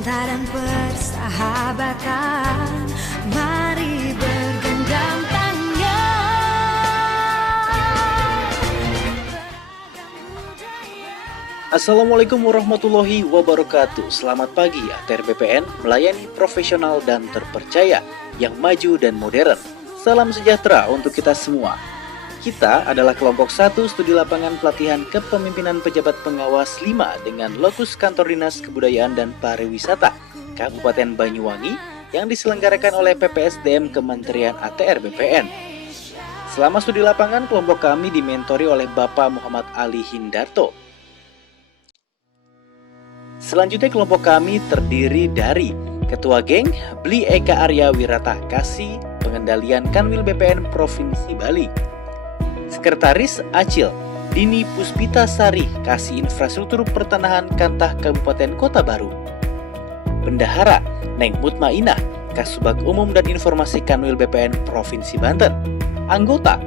cinta dan persahabatan, mari bergenggam tangan. Assalamualaikum warahmatullahi wabarakatuh. Selamat pagi, ATR BPN melayani profesional dan terpercaya, yang maju dan modern. Salam sejahtera untuk kita semua. Kita adalah kelompok 1 studi lapangan pelatihan kepemimpinan pejabat pengawas 5 dengan lokus kantor Dinas Kebudayaan dan Pariwisata Kabupaten Banyuwangi yang diselenggarakan oleh PPSDM Kementerian ATR BPN. Selama studi lapangan, kelompok kami dimentori oleh Bapak Muhammad Ali Hindarto. Selanjutnya kelompok kami terdiri dari Ketua Geng Bli Eka Arya Wirata Kasih Pengendalian Kanwil BPN Provinsi Bali, Sekretaris Acil Dini Puspita Sari Kasih Infrastruktur Pertanahan Kantah Kabupaten Kota Baru, Bendahara Neng Mutmainah Kasubag Umum dan Informasi Kanwil BPN Provinsi Banten, Anggota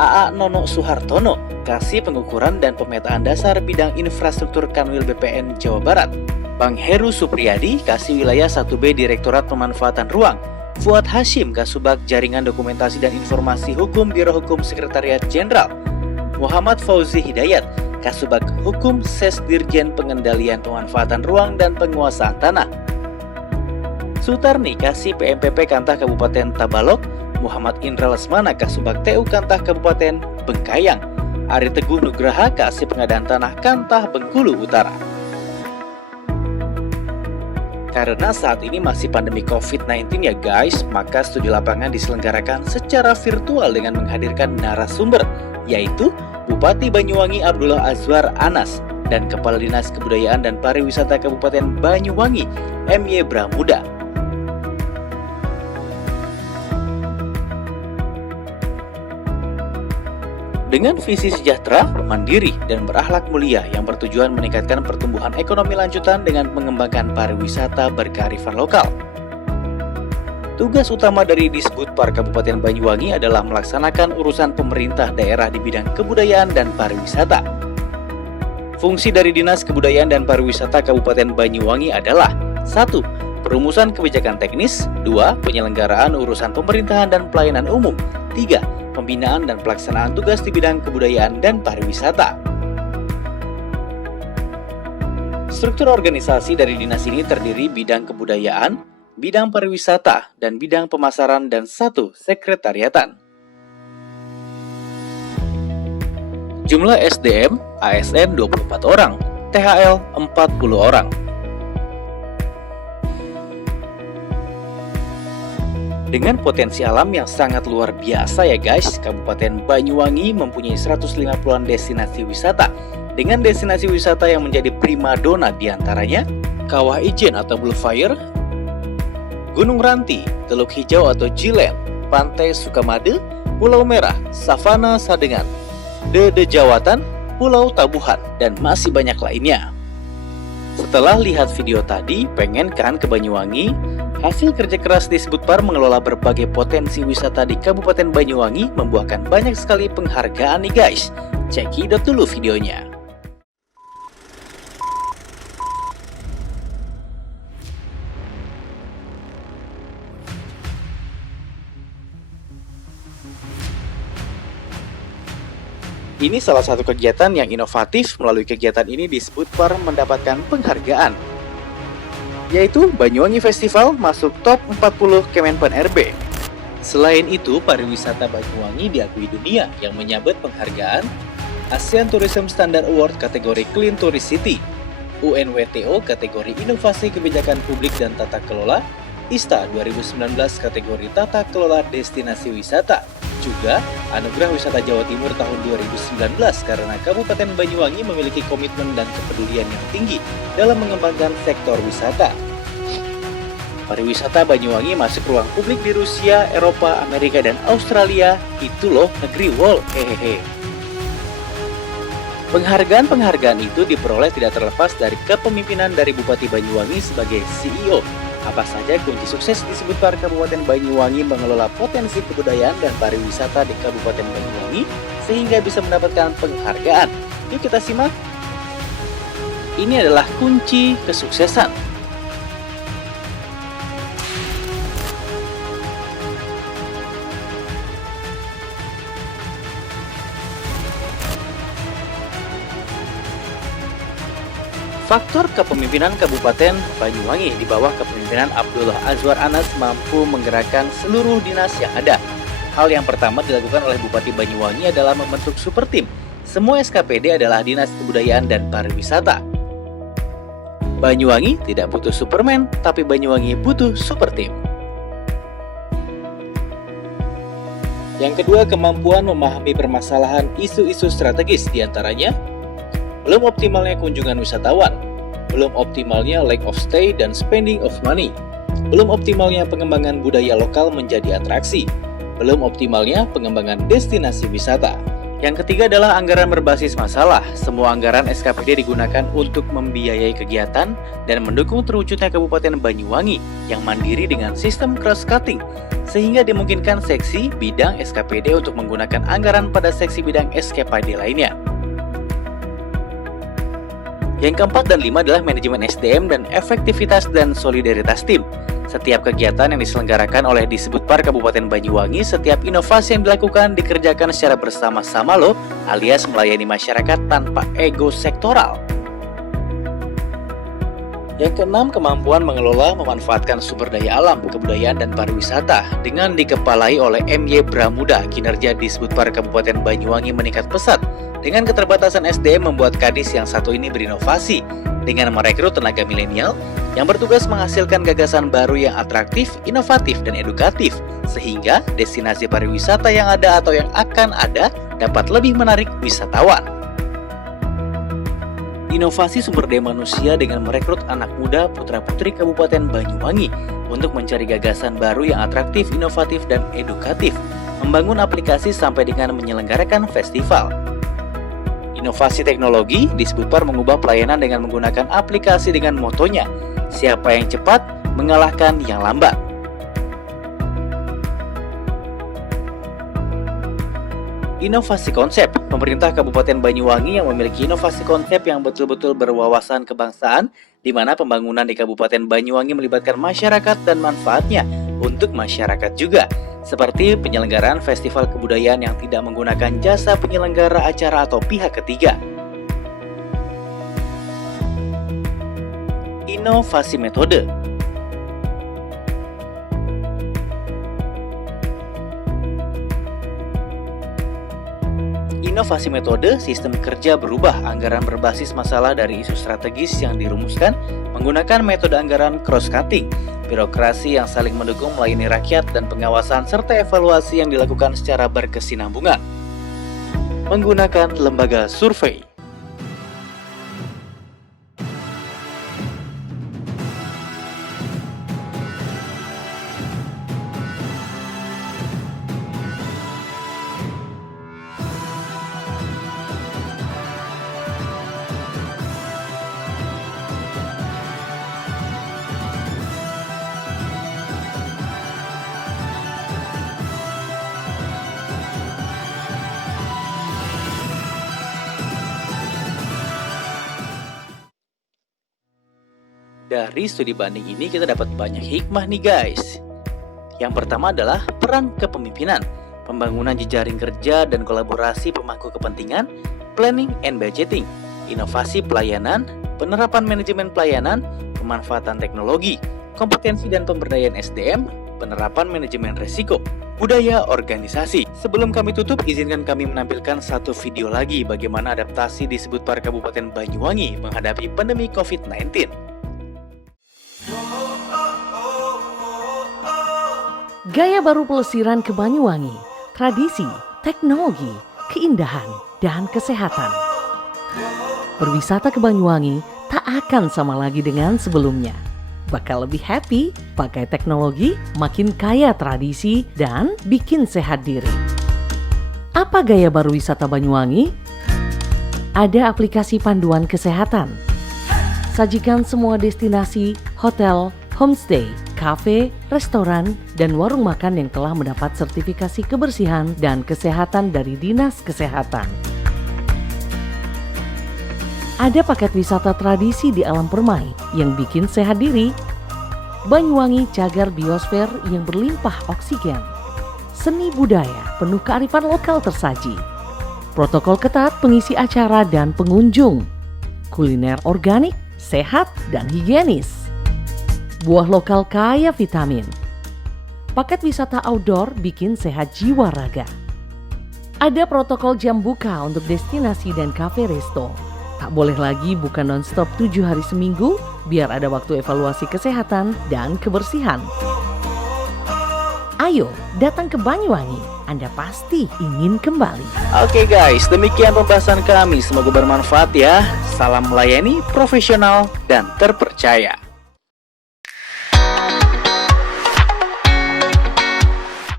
AA Nono Suhartono Kasih Pengukuran dan Pemetaan Dasar Bidang Infrastruktur Kanwil BPN Jawa Barat, Bang Heru Supriyadi Kasih Wilayah 1B Direktorat Pemanfaatan Ruang, Fuad Hashim Kasubag Jaringan Dokumentasi dan Informasi Hukum Biro Hukum Sekretariat Jenderal, Muhammad Fauzi Hidayat Kasubag Hukum Ses Dirjen Pengendalian Pemanfaatan Ruang dan Penguasaan Tanah, Sutarni Kasih PMPP Kantah Kabupaten Tabalok, Muhammad Indra Lesmana Kasubag TU Kantah Kabupaten Bengkayang, Ari Teguh Nugraha Kasih Pengadaan Tanah Kantah Bengkulu Utara. Karena saat ini masih pandemi COVID-19 ya guys, maka studi lapangan diselenggarakan secara virtual dengan menghadirkan narasumber, yaitu Bupati Banyuwangi Abdullah Azwar Anas dan Kepala Dinas Kebudayaan dan Pariwisata Kabupaten Banyuwangi M.Y. Bramuda. Dengan visi sejahtera, mandiri, dan berakhlak mulia yang bertujuan meningkatkan pertumbuhan ekonomi lanjutan dengan mengembangkan pariwisata berkearifan lokal. Tugas utama dari Disbudpar Kabupaten Banyuwangi adalah melaksanakan urusan pemerintah daerah di bidang kebudayaan dan pariwisata. Fungsi dari Dinas Kebudayaan dan Pariwisata Kabupaten Banyuwangi adalah 1. Perumusan kebijakan teknis, 2. Penyelenggaraan urusan pemerintahan dan pelayanan umum, 3. Pembinaan dan pelaksanaan tugas di bidang kebudayaan dan pariwisata. Struktur organisasi dari dinas ini terdiri bidang kebudayaan, bidang pariwisata, dan bidang pemasaran dan 1 sekretariatan. Jumlah SDM, ASN 24 orang, THL 40 orang. Dengan potensi alam yang sangat luar biasa ya guys, Kabupaten Banyuwangi mempunyai 150-an destinasi wisata. Dengan destinasi wisata yang menjadi primadona diantaranya Kawah Ijen atau Blue Fire, Gunung Ranti, Teluk Hijau atau Jilen, Pantai Sukamade, Pulau Merah, Savana Sadengan, Dede Jawatan, Pulau Tabuhan, dan masih banyak lainnya. Setelah lihat video tadi, pengen kan ke Banyuwangi? Hasil kerja keras Disbudpar mengelola berbagai potensi wisata di Kabupaten Banyuwangi membuahkan banyak sekali penghargaan nih guys. Cekidot dulu videonya. Ini salah satu kegiatan yang inovatif. Melalui kegiatan ini Disbudpar mendapatkan penghargaan, yaitu Banyuwangi Festival masuk top 40 Kemenpan RB. Selain itu, pariwisata Banyuwangi diakui dunia yang menyabet penghargaan ASEAN Tourism Standard Award kategori Clean Tourist City, UNWTO kategori Inovasi Kebijakan Publik dan Tata Kelola, ISTA 2019 kategori Tata Kelola Destinasi Wisata, juga Anugerah Wisata Jawa Timur tahun 2019 karena Kabupaten Banyuwangi memiliki komitmen dan kepedulian yang tinggi dalam mengembangkan sektor wisata. Pariwisata Banyuwangi masuk ruang publik di Rusia, Eropa, Amerika, dan Australia. Itu loh negeri WOL, hehehe. Penghargaan-penghargaan itu diperoleh tidak terlepas dari kepemimpinan dari Bupati Banyuwangi sebagai CEO. Apa saja kunci sukses Disbudpar Kabupaten Banyuwangi mengelola potensi kebudayaan dan pariwisata di Kabupaten Banyuwangi sehingga bisa mendapatkan penghargaan? Yuk kita simak. Ini adalah kunci kesuksesan. Faktor kepemimpinan Kabupaten Banyuwangi di bawah kepemimpinan Abdullah Azwar Anas mampu menggerakkan seluruh dinas yang ada. Hal yang pertama dilakukan oleh Bupati Banyuwangi adalah membentuk super tim. Semua SKPD adalah Dinas Kebudayaan dan Pariwisata. Banyuwangi tidak butuh Superman, tapi Banyuwangi butuh super tim. Yang kedua, kemampuan memahami permasalahan isu-isu strategis, diantaranya belum optimalnya kunjungan wisatawan, belum optimalnya lack of stay dan spending of money, belum optimalnya pengembangan budaya lokal menjadi atraksi, belum optimalnya pengembangan destinasi wisata. Yang ketiga adalah anggaran berbasis masalah. Semua anggaran SKPD digunakan untuk membiayai kegiatan dan mendukung terwujudnya Kabupaten Banyuwangi yang mandiri dengan sistem cross-cutting, sehingga dimungkinkan seksi bidang SKPD untuk menggunakan anggaran pada seksi bidang SKPD lainnya. Yang keempat dan lima adalah manajemen SDM dan efektivitas dan solidaritas tim. Setiap kegiatan yang diselenggarakan oleh Disbudpar Kabupaten Banyuwangi, setiap inovasi yang dilakukan dikerjakan secara bersama-sama loh, alias melayani masyarakat tanpa ego sektoral. Yang keenam, kemampuan mengelola memanfaatkan sumber daya alam, kebudayaan, dan pariwisata. Dengan dikepalai oleh M.Y. Bramuda, kinerja Disbudpar Kabupaten Banyuwangi meningkat pesat. Dengan keterbatasan SDM membuat Kadis yang satu ini berinovasi dengan merekrut tenaga milenial yang bertugas menghasilkan gagasan baru yang atraktif, inovatif, dan edukatif, sehingga destinasi pariwisata yang ada atau yang akan ada dapat lebih menarik wisatawan. Inovasi sumber daya manusia dengan merekrut anak muda putra-putri Kabupaten Banyuwangi untuk mencari gagasan baru yang atraktif, inovatif, dan edukatif, membangun aplikasi sampai dengan menyelenggarakan festival. Inovasi teknologi, Disbudpar mengubah pelayanan dengan menggunakan aplikasi dengan motonya, siapa yang cepat mengalahkan yang lambat. Inovasi konsep, pemerintah Kabupaten Banyuwangi yang memiliki inovasi konsep yang betul-betul berwawasan kebangsaan, di mana pembangunan di Kabupaten Banyuwangi melibatkan masyarakat dan manfaatnya untuk masyarakat juga, seperti penyelenggaraan festival kebudayaan yang tidak menggunakan jasa penyelenggara acara atau pihak ketiga. Inovasi metode. Inovasi metode, sistem kerja berubah, anggaran berbasis masalah dari isu strategis yang dirumuskan menggunakan metode anggaran cross-cutting, birokrasi yang saling mendukung melayani rakyat, dan pengawasan serta evaluasi yang dilakukan secara berkesinambungan. Menggunakan lembaga survei. Dari studi banding ini kita dapat banyak hikmah nih guys. Yang pertama adalah peran kepemimpinan, pembangunan jejaring kerja dan kolaborasi pemangku kepentingan, planning and budgeting, inovasi pelayanan, penerapan manajemen pelayanan, pemanfaatan teknologi, kompetensi dan pemberdayaan SDM, penerapan manajemen risiko, budaya organisasi. Sebelum kami tutup, izinkan kami menampilkan satu video lagi bagaimana adaptasi Disbudpar Kabupaten Banyuwangi menghadapi pandemi COVID-19. Gaya baru pelesiran ke Banyuwangi, tradisi, teknologi, keindahan, dan kesehatan. Berwisata ke Banyuwangi tak akan sama lagi dengan sebelumnya. Bakal lebih happy, pakai teknologi, makin kaya tradisi, dan bikin sehat diri. Apa gaya baru wisata Banyuwangi? Ada aplikasi panduan kesehatan. Sajikan semua destinasi, hotel, homestay, kafe, restoran, dan warung makan yang telah mendapat sertifikasi kebersihan dan kesehatan dari Dinas Kesehatan. Ada paket wisata tradisi di alam permai yang bikin sehat diri. Banyuwangi cagar biosfer yang berlimpah oksigen. Seni budaya penuh kearifan lokal tersaji. Protokol ketat pengisi acara dan pengunjung. Kuliner organik, sehat dan higienis. Buah lokal kaya vitamin. Paket wisata outdoor bikin sehat jiwa raga. Ada protokol jam buka untuk destinasi dan kafe resto. Tak boleh lagi buka non-stop 7 hari seminggu biar ada waktu evaluasi kesehatan dan kebersihan. Ayo datang ke Banyuwangi, Anda pasti ingin kembali. Oke guys, demikian pembahasan kami. Semoga bermanfaat ya. Salam melayani, profesional, dan terpercaya.